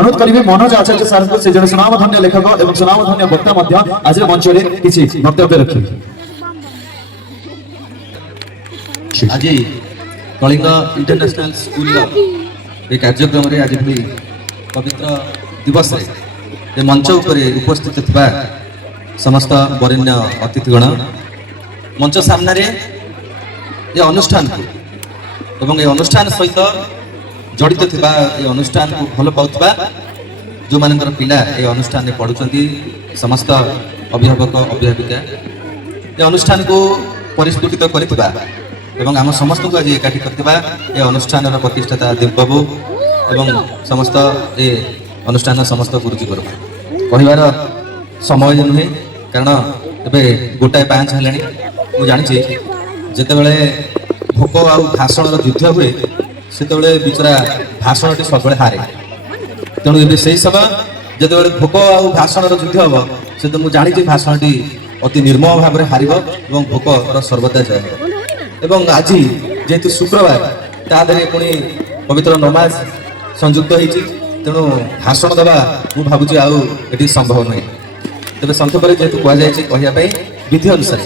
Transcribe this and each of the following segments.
अनुरोध करी मनोज आचार्य सर को से जन सुनामधन्य लेखक और सुनामधन्य वक्ता आज मंच में किसी वक्तव्य रखिए। आज कलिंग इंटरनेशनल स्कूल एक कार्यक्रम रे आज भी पवित्र दिवस रे मंच उपर उपस्थित थिबा समस्त वरेण्य अतिथिगण मंच सामने रे ये अनुष्ठान को एवं ये अनुष्ठान सहित जड़ित थिबा ये अनुष्ठान को भल पाउथबा जो मानकर पिला ये अनुष्ठान रे पढुचंती समस्त अभिभावक अभिभाविका ये अनुष्ठान को परिस्फुटित करथिबा एवं आम समस्त को आज एकाठी करथिबा ये अनुष्ठान प्रतिष्ठाता देवबाबू एवं समस्त ये अनुष्ठान समस्त गुरुजी गुरु कहबार समय नुहे कारण एबे 1:05 हेलानी मु जानिछि जेतेबेले भोक आ भाषण युद्ध हुए सेतेबेले बिचरा भाषणटी सबले हारे तेणु एबे सेही समय जेतेबेले भोक आ भाषण युद्ध हबो से तो मु जानिछि भाषणटी अति निर्मम भाव में हारिबो एवं भोकर सर्वदा जय एवं आज जेहेतु शुक्रवार तादरे पुणी पवित्र नमाज संयुक्त होती तेणु भाषण देवा मु भावुची आउ एटी संभव नहीं तेज संक्षेप जेहेतु कहवाई विधि अनुसार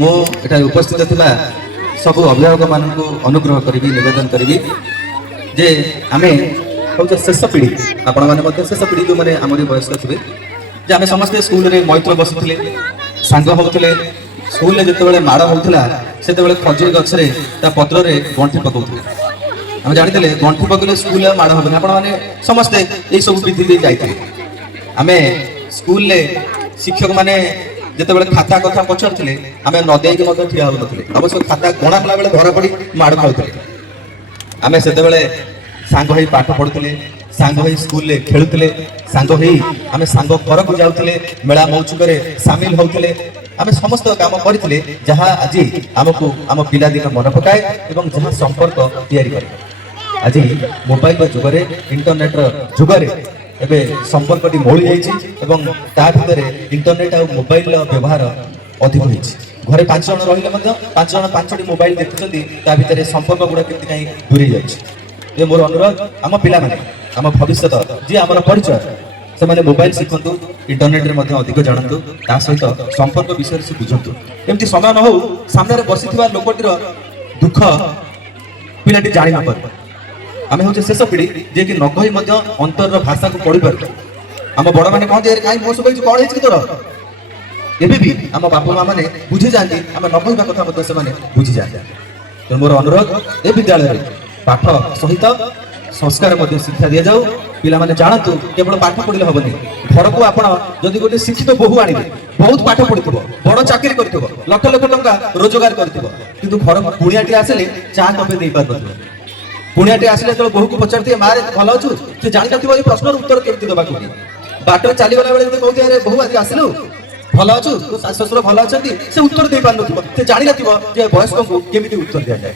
मुझे उपस्थित थिबा सब अभिभावक मान अनुग्रह करी निवेदन करी जे आम हूँ शेष पीढ़ी आपण मैंने शेष पीढ़ी जो मैंने आमरी वयस्क थे जे आम समस्ते स्कूल में मैत्र बसुले सांग होते स्कूल में जिते माड़ होता से खजुरी गचरे पत्र में गंठी पकाउले आम जानी गंठी पकड़े स्कूल माड़ हम आपने समस्ते यही सब विधि जाते आम स्कूल शिक्षक मैंने जिते खाता कथा पचारे आम नदी ठिया हो अवश्य खाता गणा कला बेले धरा पड़ी माड़ खाऊे आम से सांग हो पाठ पढ़ुले सांग हो स्कूल खेलुले सांग हो आम सांग घर को जाऊे मेला मौचुक सामिल होते आम समस्त काम करते जहाँ आज आमको आम पिलादिन मन पकाए और जहाँ संपर्क या आज मोबाइल जुगर इंटरनेट जुगर एबे संपर्क मोड़ी जाता भितर इंटरनेट और मोबाइल व्यवहार अधिक हो घरे 5 जन रही 5 जन 5टी मोबाइल देखुं भितर संपर्क गुड़ा के कहीं दूरी जाए मोर अनुरोध आम पिला आम भविष्य जी आम परिचय से मैंने मोबाइल शिखु इंटरनेट रे अधिक जानतु ता सहित संपर्क विषय से बुझतु एमती समय न हो सामने बसी लोकटीर दुख पिलाटी जानी न पार आम हूँ शेष पीढ़ी जे कि न कही अंतर भाषा को पढ़ी पार आम बड़ मैंने कहते कहीं मो सब कौन है तोर एबे भी आम बापा माँ मैंने बुझी जाती आम न कहवा कथा से बुझी जाते तेणु मोर अनुरोध ए विद्यालय पाठ सहित संस्कार शिक्षा दि जाऊ पिला माने जानतु केवल पाठ पढ़ले हेनी घर को आप जदि गोटे शिक्षित बोहू आने बहुत पाठ पढ़ी बड़ चाकरी कर लक्ष लक्ष टंका रोजगार कर घर पुणियाटी आसिले चा कपे दे पार पुणियाटी आसिले जो बोहू को पचार माँ भल अच्छु से जानी नथिबो ए प्रश्नर उत्तर केमती देबा को बाट चलीगला बेले कहते अरे बोहू आज आसिलु भल अच्छु तो ससुर भल अच्छा से उत्तर दे पार नथिबो से जानी नथिबो जे वयस्क को केमिति उत्तर दिया जाए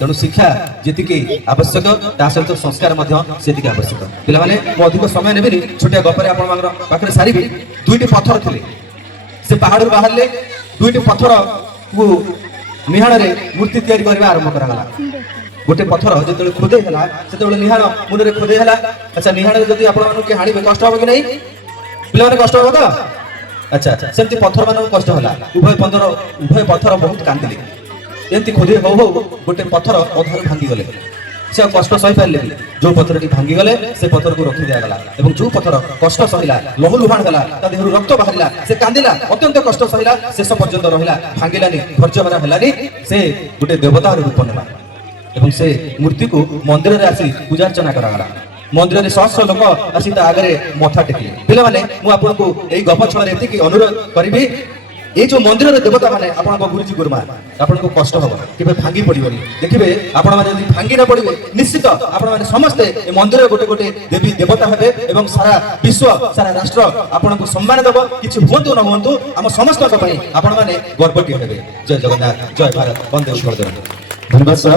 तेणु शिक्षा जी आवश्यक ता सहित संस्कार से आवश्यक पिला माने अधिक समय नेबेनी छोटिया गपरे आपण पाखरे सारी 2टी पत्थर थिले से पहाड़ बाहर ले 2टी पत्थर को निहाण रे मूर्ति तैयारी करबा आरंभ करागला गोटे पत्थर जेतेले खोदे हला सेतेले निहाण मुंडे खोदे हला अच्छा निहाण जदि आपण मानु के हाणी कष्ट हो कि नहीं पिला माने कष्ट हो तो अच्छा अच्छा सेमती पत्थर मानु कष्ट हला उभय पत्थर बहुत कांदिले एमती खोदे हो गोटे पत्थर अधार भांगी गले से कष्ट सही पारे जो पत्थर टी भांगी गले से पत्थर को रखी दिगला और जो पत्थर कष्ट सहला लहु लुहाण गला देहर रक्त बाहरिला से कांदिला अत्यंत कष्ट सहला शेष पर्यंत रहिला भांगिलानी धैर्य माना हेलानी से गोटे देवतार रूप नेला और से मूर्ति को मंदिर में आसी पूजार्चना करागला मंदिर में सहस्र लोक आसी आगे मथा टेकिले पिला माने मु आपको यही गप छल एति अनुरोध करी ये जो मंदिर देवता माने आपण गुरुजी गुरुमा आपण को कष्ट हम कि भांगी पड़ोनी देखिए आपण मैंने भांगी न पड़े निश्चित आपण मैंने समस्ते ए मंदिर गोटे गोटे देवी देवता हेबे एवं सारा विश्व सारा राष्ट्र आपण को सम्मान देव किछि हुंतु न हुंतु हम समस्त आपण मैंने गर्वटी हेबे जय जगन्नाथ जय भारत वंदे मातरम धन्यवाद सर।